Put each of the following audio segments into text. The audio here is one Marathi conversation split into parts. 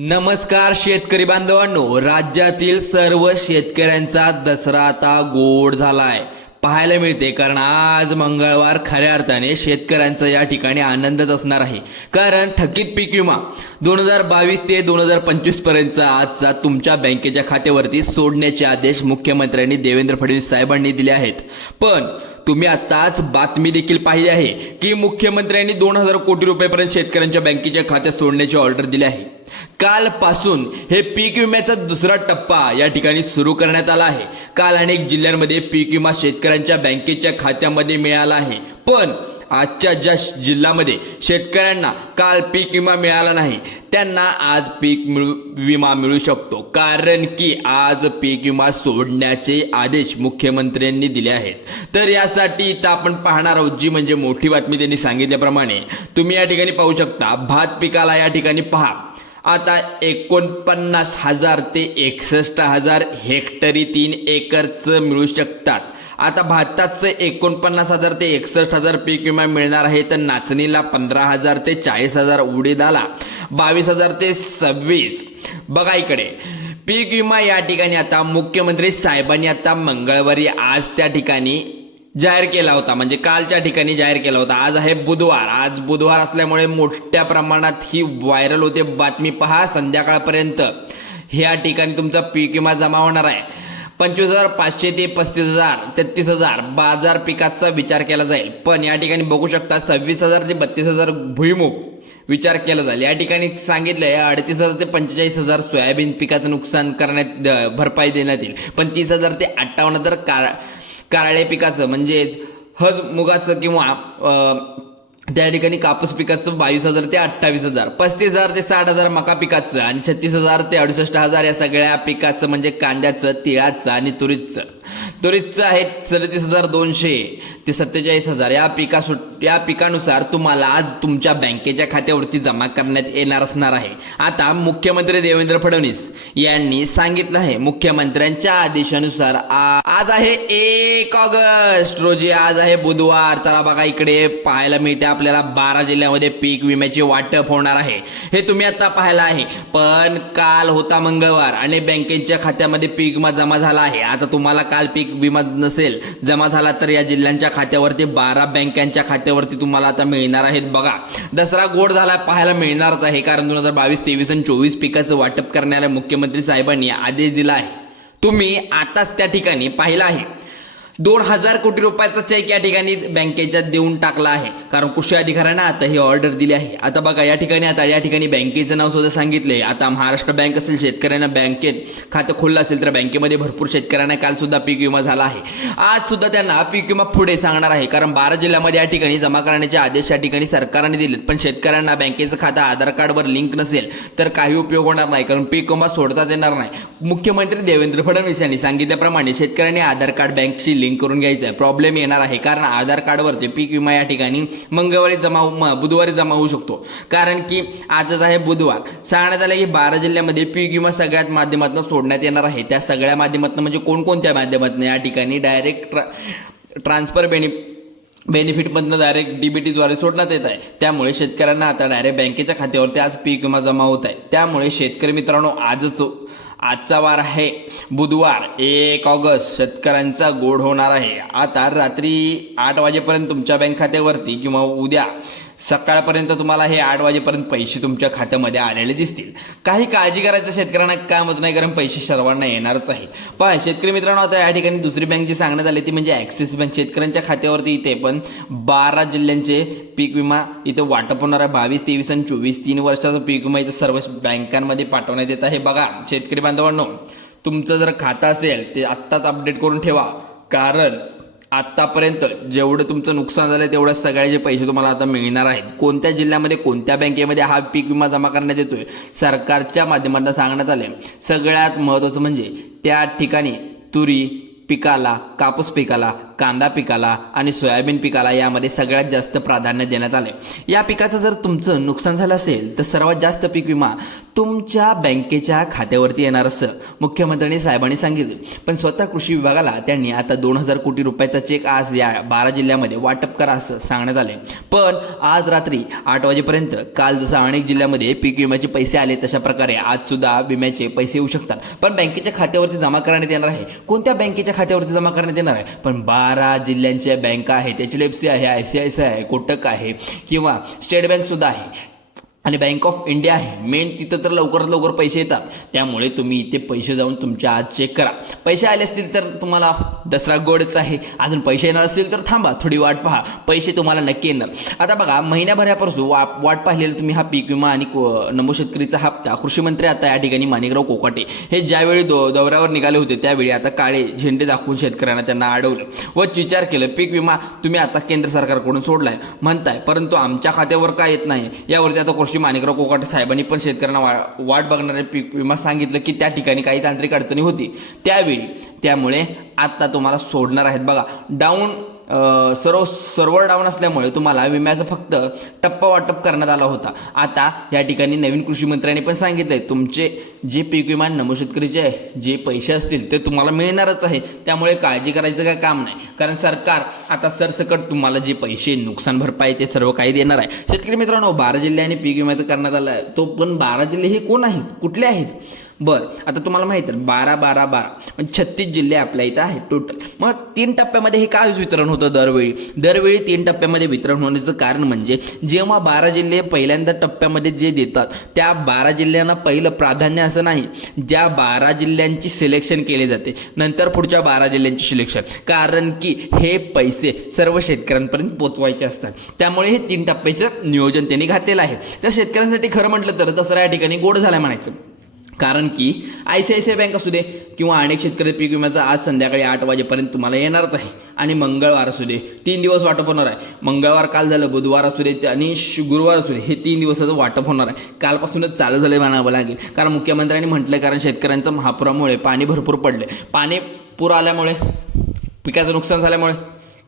नमस्कार शेतकरी बांधवांनो राज्यातील सर्व शेतकऱ्यांचा दसरा आता गोड झालाय. पाहायला मिळते कारण आज मंगळवार खऱ्या अर्थाने शेतकऱ्यांचा या ठिकाणी आनंदच असणार आहे. कारण थकीत पीक विमा दोन हजार बावीस ते दोन हजार पंचवीस पर्यंतचा आजचा तुमच्या बँकेच्या खात्यावरती सोडण्याचे आदेश मुख्यमंत्र्यांनी देवेंद्र फडणवीस साहेबांनी दिले आहेत. पण तुम्ही आताच बातमी देखील पाहिली आहे की मुख्यमंत्र्यांनी दोन हजार कोटी रुपयापर्यंत शेतकऱ्यांच्या बँकेच्या खात्यात सोडण्याची ऑर्डर दिली आहे. कालपासून हे पीक विम्याचा दुसरा टप्पा या ठिकाणी सुरू करण्यात आला आहे. काल अनेक जिल्ह्यांमध्ये पीक विमा शेतकऱ्यांच्या बँकेच्या खात्यामध्ये मिळाला आहे. पण आजच्या ज्या जिल्ह्यामध्ये शेतकऱ्यांना काल पीक विमा मिळाला नाही त्यांना आज पीक मिळू विमा मिळू शकतो. कारण की आज पीक विमा सोडण्याचे आदेश मुख्यमंत्र्यांनी दिले आहेत. तर यासाठी इथं आपण पाहणार आहोत जी म्हणजे मोठी बातमी त्यांनी सांगितल्याप्रमाणे. तुम्ही या ठिकाणी पाहू शकता भात पिकाला या ठिकाणी पहा. आता एकोणपन्नास हजार ते एकसष्ट हजार हेक्टरी तीन एकरचं मिळू शकतात. आता भारताचं एकोणपन्नास हजार ते एकसष्ट हजार पीक विमा मिळणार आहे तर नाचणीला पंधरा हजार ते चाळीस हजार उडीदाला बावीस हजार ते सव्वीस. बघा इकडे. पीक विमा या ठिकाणी आता मुख्यमंत्री साहेबांनी आता मंगळवारी आज त्या ठिकाणी जाहीर केला होता. म्हणजे कालच्या ठिकाणी जाहीर केला होता. आज आहे बुधवार. आज बुधवार असल्यामुळे मोठ्या प्रमाणात ही व्हायरल होते बातमी पहा. संध्याकाळपर्यंत ह्या ठिकाणी तुमचा पीक विमा जमा होणार आहे. पंचवीस हजार पाचशे ते पस्तीस हजार तेहतीस हजार बाजार पिकाचा विचार केला जाईल. पण या ठिकाणी बघू शकता सव्वीस हजार ते बत्तीस हजार भुईमुग विचार केला जाईल. या ठिकाणी सांगितलंय अडतीस हजार ते पंचेचाळीस हजार सोयाबीन पिकाचं नुकसान करण्यात द- भरपाई देण्यात येईल. पण तीस हजार ते अठ्ठावन्न हजार का कारळे पिकाचं म्हणजेच हज मुगाचं किंवा त्या ठिकाणी कापूस पिकाचं बावीस हजार ते अठ्ठावीस हजार पस्तीस हजार ते साठ हजार मका पिकाचं आणि छत्तीस हजार ते अडुसष्ट हजार या सगळ्या पिकाचं म्हणजे कांद्याचं तिळाचं आणि तुरीचं. तुरीचं आहे सदतीस हजार दोनशे. ते सत्तेचाळीस हजार. या पिका सुट या पिकानुसार तुम्हाला आज तुमच्या बँकेच्या खात्यावरती जमा करण्यात येणार असणार आहे. आता मुख्यमंत्री देवेंद्र फडणवीस यांनी सांगितलं आहे. मुख्यमंत्र्यांच्या आदेशानुसार आज आहे एक ऑगस्ट. रोजी आज आहे बुधवार. चला बघा इकडे पाहायला मिळते आपल्याला बारा जिल्ह्यामध्ये पीक विम्याचे वाटप होणार आहे. हे तुम्ही आता पाहायला आहे. पण काल होता मंगळवार आणि बँकेच्या खात्यामध्ये पीक विमा जमा झाला आहे. आता तुम्हाला काल पीक विमा नसेल जमा झाला तर या जिल्ह्यांच्या खात्यावरती बारा बँकांच्या खात्यावरती तुम्हाला आता मिळणार आहेत. बघा दसरा गोड झाला पाहायला मिळणारच आहे. कारण दोन हजार बावीस तेवीस आणि चोवीस पिकाचं वाटप करण्याला मुख्यमंत्री साहेबांनी आदेश दिला आहे. तुम्ही आताच त्या ठिकाणी पाहिलं आहे. दोन हजार कोटी रुपयाचा चेक या ठिकाणी बँकेच्या देऊन टाकला आहे. कारण कृषी अधिकाऱ्यांना आता ही ऑर्डर दिली आहे. आता बघा या ठिकाणी आता या ठिकाणी बँकेचं नाव सुद्धा सांगितले. आता महाराष्ट्र बँक असेल शेतकऱ्यांना बँकेत खातं खुललं असेल तर बँकेमध्ये भरपूर शेतकऱ्यांना काल सुद्धा पीक विमा झाला आहे. आज सुद्धा त्यांना पीक विमा पुढे सांगणार आहे. कारण बारा जिल्ह्यामध्ये या ठिकाणी जमा करण्याचे आदेश या ठिकाणी सरकारने दिलेत. पण शेतकऱ्यांना बँकेचं खातं आधार कार्डवर लिंक नसेल तर काही उपयोग होणार नाही. कारण पीक विमा सोडताच येणार नाही. मुख्यमंत्री देवेंद्र फडणवीस यांनी सांगितल्याप्रमाणे शेतकऱ्यांनी आधार कार्ड बँकशी लिंक लिंक करून घ्यायचं आहे. प्रॉब्लेम येणार आहे. कारण आधार कार्डवरचे पीक विमा या ठिकाणी मंगळवारी जमा म- बुधवारी जमा होऊ शकतो. कारण की आजच आहे बुधवार. सांगण्यात आलं की बारा जिल्ह्यामध्ये पीक विमा सगळ्यात माध्यमातून सोडण्यात येणार आहे. त्या सगळ्या माध्यमातून म्हणजे कोणकोणत्या माध्यमातून? या ठिकाणी डायरेक्ट ट्रा ट्रान्सफर बेनि बेनिफिटमधनं डायरेक्ट डीबीटीद्वारे सोडण्यात येत आहे. त्यामुळे शेतकऱ्यांना आता डायरेक्ट बँकेच्या खात्यावरती आज पीक विमा जमा होत आहे. त्यामुळे शेतकरी मित्रांनो आजच आजचा वार आहे. बुधवार एक ऑगस्ट. शेतकऱ्यांचा गोड होणार आहे. आता रात्री आठ वाजेपर्यंत तुमच्या बँक खात्यावरती किंवा उद्या सकाळपर्यंत तुम्हाला हे आठ वाजेपर्यंत पैसे तुमच्या खात्यामध्ये आलेले दिसतील. काही काळजी करायचं शेतकऱ्यांना कामच नाही कारण पैसे सर्वांना येणारच आहे पहा शेतकरी मित्रांनो आता या ठिकाणी दुसरी बँक जी सांगण्यात आली ती म्हणजे ॲक्सिस बँक शेतकऱ्यांच्या खात्यावरती इथे पण बारा जिल्ह्यांचे पीक विमा इथे वाटप होणार आहे. बावीस तेवीस आणि चोवीस तीन वर्षाचा पीक विमा इथं सर्व बँकांमध्ये पाठवण्यात येत आहे. बघा शेतकरी बांधवांनो तुमचं जर खातं असेल ते आत्ताच अपडेट करून ठेवा. कारण आत्तापर्यंत जेवढं तुमचं नुकसान झालं तेवढ्या सगळ्याचे पैसे तुम्हाला आता मिळणार आहेत कोणत्या जिल्ह्यामध्ये कोणत्या बँकेमध्ये हा पीक विमा जमा करण्यात येतोय सरकारच्या माध्यमातून सांगण्यात आले सगळ्यात महत्त्वाचं म्हणजे त्या ठिकाणी तुरी पिकाला कापूस पिकाला कांदा पिकाला आणि सोयाबीन पिकाला यामध्ये सगळ्यात जास्त प्राधान्य देण्यात आले. या पिकाचं जर तुमचं नुकसान झालं असेल तर सर्वात जास्त पीक विमा तुमच्या बँकेच्या खात्यावरती येणार असं मुख्यमंत्र्यांनी साहेबांनी सांगितलं. पण स्वतः कृषी विभागाला त्यांनी आता दोन हजार कोटी रुपयाचा चेक आज या बारा जिल्ह्यामध्ये वाटप करा असं सांगण्यात आले पण आज रात्री आठ वाजेपर्यंत काल जसं अनेक जिल्ह्यामध्ये पीक विम्याचे पैसे आले तशा प्रकारे आज सुद्धा विम्याचे पैसे येऊ शकतात. पण बँकेच्या खात्यावरती जमा करण्यात येणार आहे. कोणत्या बँकेच्या खात्यावरती जमा करण्यात येणार आहे? पण बारा जिल्ह्यांच्या बँका आहेत. एच डी एफ सी आहे आय सी आय सी आहे कोटक आहे किंवा स्टेट बँक सुद्धा आहे. आणि बँक ऑफ इंडिया आहे. मेन तिथं तर लवकरात लवकर पैसे येतात. त्यामुळे तुम्ही इथे पैसे जाऊन तुमच्या आज चेक करा. पैसे आले असतील तर तुम्हाला दसरा गोडच आहे. अजून पैसे येणार असतील तर थांबा थोडी वाट पहा. पैसे तुम्हाला नक्की येणार. आता बघा महिन्याभरापासून वा वाट पाहिलेलं तुम्ही हा पीक विमा आणि नमो शेतकरीचा हप्ता. कृषी मंत्री आता या ठिकाणी माणिकराव कोकाटे. हे ज्यावेळी दो दौऱ्यावर निघाले होते त्यावेळी आता काळे झेंडे दाखवून शेतकऱ्यांना त्यांना अडवलं. व विचार केलं पीक विमा तुम्ही आता केंद्र सरकारकडून सोडलाय म्हणताय. परंतु आमच्या खात्यावर काय येत नाही? यावरती आता कृषी माणिकराव कोकाटे साहेबांनी पण शेतकऱ्यांना वा- वाट बघणारे पीक विमा सांगितलं की त्या ठिकाणी काही तांत्रिक अडचणी होती. त्यावेळी त्यामुळे आत्ता तुम्हाला सोडणार आहेत. बघा डाऊन सर्व सर्व्हर डाऊन असल्यामुळे तुम्हाला विम्याचं फक्त टप्पा वाटप करण्यात आला होता. आता या ठिकाणी नवीन कृषी मंत्र्यांनी पण सांगितलं आहे तुमचे जे पीक विमा नमो शेतकरीचे जे पैसे असतील ते तुम्हाला मिळणारच आहे. त्यामुळे काळजी करायचं काय काम नाही. कारण सरकार आता सरसकट तुम्हाला जे पैसे नुकसान भरपाई ते सर्व काही देणार आहे. शेतकरी मित्रांनो बारा जिल्ह्याने पीक विम्याचं करण्यात आलं आहे तो पण बारा जिल्हे हे कोण आहेत? कुठले आहेत? बरं आता तुम्हाला माहिती आहे बारा बारा बारा. म्हणजे छत्तीस जिल्हे आपल्या इथं आहेत टोटल मग तीन टप्प्यामध्ये हे का वितरण होतं दरवेळी? दरवेळी तीन टप्प्यामध्ये वितरण होण्याचं कारण म्हणजे जेव्हा बारा जिल्हे पहिल्यांदा टप्प्यामध्ये जे देतात त्या बारा जिल्ह्यांना पहिलं प्राधान्य असं नाही. ज्या बारा जिल्ह्यांची सिलेक्शन केले जाते नंतर पुढच्या बारा जिल्ह्यांची सिलेक्शन कारण की हे पैसे सर्व शेतकऱ्यांपर्यंत पोचवायचे असतात. त्यामुळे हे तीन टप्प्याचं नियोजन त्यांनी घातलेलं आहे. तर शेतकऱ्यांसाठी खरं म्हटलं तर दसरा या ठिकाणी गोड झाला म्हणायचं. कारण की I C I C I bank असू दे किंवा अनेक शेतकरी पीक विम्याचा आज संध्याकाळी आठ वाजेपर्यंत तुम्हाला येणारच आहे. आणि मंगळवार असू दे तीन दिवस वाटप होणार आहे. मंगळवार काल झालं बुधवार असू दे आणि गुरुवार असू दे हे तीन दिवसाचं वाटप होणार आहे. कालपासूनच चालू झालं म्हणावं लागेल. कारण मुख्यमंत्र्यांनी म्हटलं कारण शेतकऱ्यांचं महापुरामुळे पाणी भरपूर पडले पाणी पूर आल्यामुळे पिकाचं नुकसान झाल्यामुळे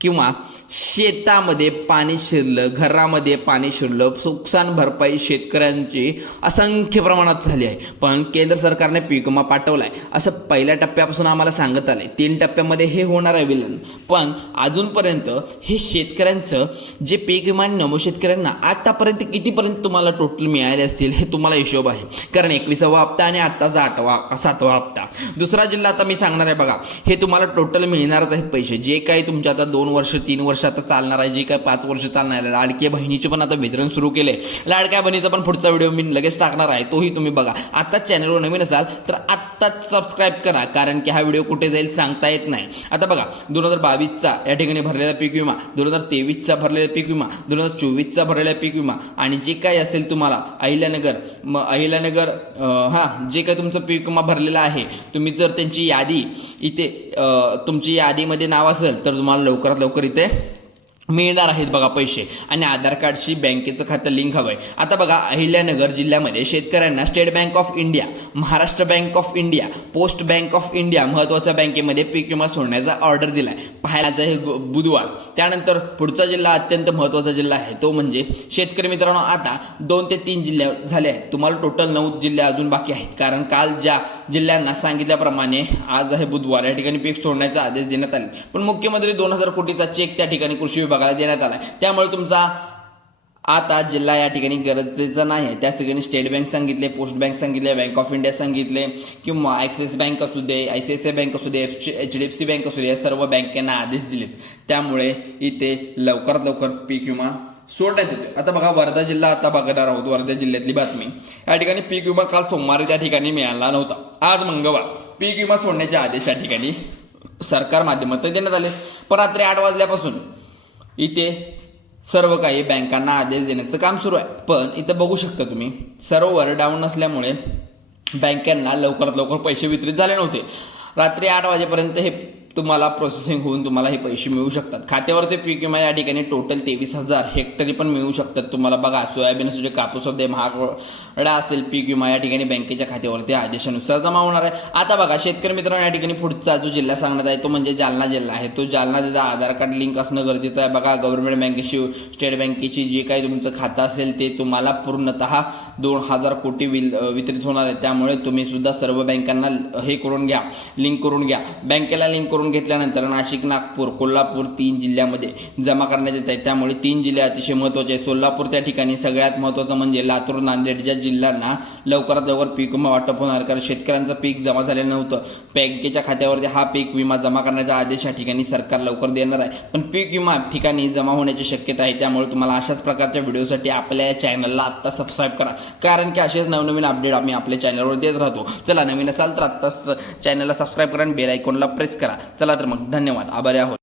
किंवा शेतामध्ये पाणी शिरलं घरामध्ये पाणी शिरलं नुकसान भरपाई शेतकऱ्यांची असंख्य प्रमाणात झाली आहे. पण केंद्र सरकारने पीक विमा पाठवला आहे असं पहिल्या टप्प्यापासून आम्हाला सांगत आलं आहे तीन टप्प्यामध्ये हे होणार आहे विलन. पण अजूनपर्यंत हे शेतकऱ्यांचं जे पीक विमा आणि नमो शेतकऱ्यांना आतापर्यंत कितीपर्यंत तुम्हाला टोटल मिळाले असतील हे तुम्हाला हिशोब आहे. कारण एकविसावा हप्ता आणि आत्ताचा आठवा सातवा हप्ता. दुसरा जिल्हा आता मी सांगणार आहे बघा. हे तुम्हाला टोटल मिळणारच आहेत पैसे. जे काही तुमच्या आता दोन वर्ष तीन वर्ष आता चालणार आहे जे काय पाच वर्ष चालणार आहे. लाडक्या बहिणीचे पण आता वितरण सुरू केले. लाडक्या बहिणीचा पण पुढचा व्हिडिओ मी लगेच टाकणार आहे तोही तुम्ही बघा. आत्ताच चॅनलवर नवीन असाल तर आत्ताच सबस्क्राईब करा कारण की हा व्हिडिओ कुठे जाईल सांगता येत नाही. आता बघा दोन हजार बावीसचा या ठिकाणी भरलेला पीक विमा दोन हजार तेवीसचा भरलेला पीक विमा दोन हजार चोवीसचा भरलेला पीक विमा आणि जे काय असेल तुम्हाला अहिल्यानगर मग अहिल्यानगर हां जे काय तुमचं पीक विमा भरलेला आहे तुम्ही जर त्यांची यादी इथे तुमची यादीमध्ये नाव असेल तर तुम्हाला लवकरात लवकर इथे मिळणार आहेत बघा पैसे. आणि आधार कार्डशी बँकेचं खातं लिंक हवं आहे आता बघा अहिल्यानगर जिल्ह्यामध्ये शेतकऱ्यांना state bank of India Maharashtra bank of India post bank of India महत्त्वाच्या बँकेमध्ये पीक विमा सोडण्याचा ऑर्डर दिला आहे पाहायचं हे गु- बुधवार. त्यानंतर पुढचा जिल्हा अत्यंत महत्त्वाचा जिल्हा आहे. तो म्हणजे शेतकरी मित्रांनो आता दोन ते तीन जिल्हे झाले आहेत. तुम्हाला टोटल नऊ जिल्हे अजून बाकी आहेत. कारण काल ज्या जिल्ह्यांना सांगितल्याप्रमाणे आज आहे बुधवार. या ठिकाणी पीक सोडण्याचा आदेश देण्यात आले. पण मुख्यमंत्री दोन हजार कोटीचा चेक त्या ठिकाणी कृषी विभागाला देण्यात आला त्यामुळे तुमचा आता जिल्हा या ठिकाणी गरजेचं नाही आहे त्याच ठिकाणी स्टेट बँक सांगितले पोस्ट बँक सांगितले बँक ऑफ इंडिया सांगितले किंवा ॲक्सिस बँक असू दे I C I I bank असू दे F H D F C bank असू दे या सर्व बँकेना आदेश दिलेत. त्यामुळे इथे लवकरात लवकर पीक विमा सोडण्यात येतो आता बघा वर्धा जिल्हा आता बघणार आहोत. वर्धा जिल्ह्यातली बातमी. या ठिकाणी पीक विमा काल सोमवारी त्या ठिकाणी मिळाला नव्हता. आज मंगळवार. पीक विमा सोडण्याचे आदेश या ठिकाणी सरकार माध्यमात देण्यात आले. पण रात्री आठ वाजल्यापासून इथे सर्व काही बँकांना आदेश देण्याचं काम सुरू आहे. पण इथं बघू शकता तुम्ही सर्व्हर डाऊन असल्यामुळे बँकांना लवकरात लवकर पैसे वितरित झाले नव्हते. रात्री आठ वाजेपर्यंत हे तुम्हाला प्रोसेसिंग होऊन तुम्हाला हे पैसे मिळू शकतात. खात्यावरती पीक विमा या ठिकाणी टोटल तेवीस हजार हेक्टरी पण मिळू शकतात. तुम्हाला बघा सोयाबीन असू दे कापूस असू दे महागडा असेल पीक विमा या ठिकाणी बँकेच्या खात्यावरती आदेशानुसार जमा होणार आहे. आता बघा शेतकरी मित्रांनो या ठिकाणी पुढचा जो जिल्हा सांगण्यात आहे तो म्हणजे जालना जिल्हा आहे. तो जालना त्याचा आधार कार्ड लिंक असणं गरजेचं आहे. बघा गव्हर्नमेंट बँकेशी स्टेट बँकेची जे काही तुमचं खातं असेल ते तुम्हाला पूर्णतः दोन हजार कोटी विल वितरित होणार आहे. त्यामुळे तुम्ही सुद्धा सर्व बँकांना हे करून घ्या लिंक करून घ्या. बँकेला लिंक करून घेतल्यानंतर नाशिक नागपूर कोल्हापूर तीन जिल्ह्यामध्ये जमा करण्यात येत आहे. त्यामुळे तीन जिल्हे अतिशय महत्त्वाचे आहे सोलापूर त्या ठिकाणी सगळ्यात महत्त्वाचं म्हणजे लातूर नांदेड ज्या जिल्ह्यांना लवकरात लवकर पीक विमा वाटप होणार कारण शेतकऱ्यांचं पीक जमा झालेलं नव्हतं. बँकेच्या खात्यावरती हा पीक विमा जमा करण्याचा आदेश या ठिकाणी सरकार लवकर देणार आहे. पण पीक विमा ठिकाणी जमा होण्याची शक्यता आहे. त्यामुळे तुम्हाला अशाच प्रकारच्या व्हिडिओसाठी आपल्या या चॅनलला आत्ता सबस्क्राईब करा. कारण की असेच नवनवीन अपडेट आम्ही आपल्या चॅनलवर देत राहतो. चला नवीन असाल तर आत्ताच चॅनलला सबस्क्राईब करा आणि बेल आयकॉनला प्रेस करा. चला तर मग धन्यवाद. आभारी आहोत.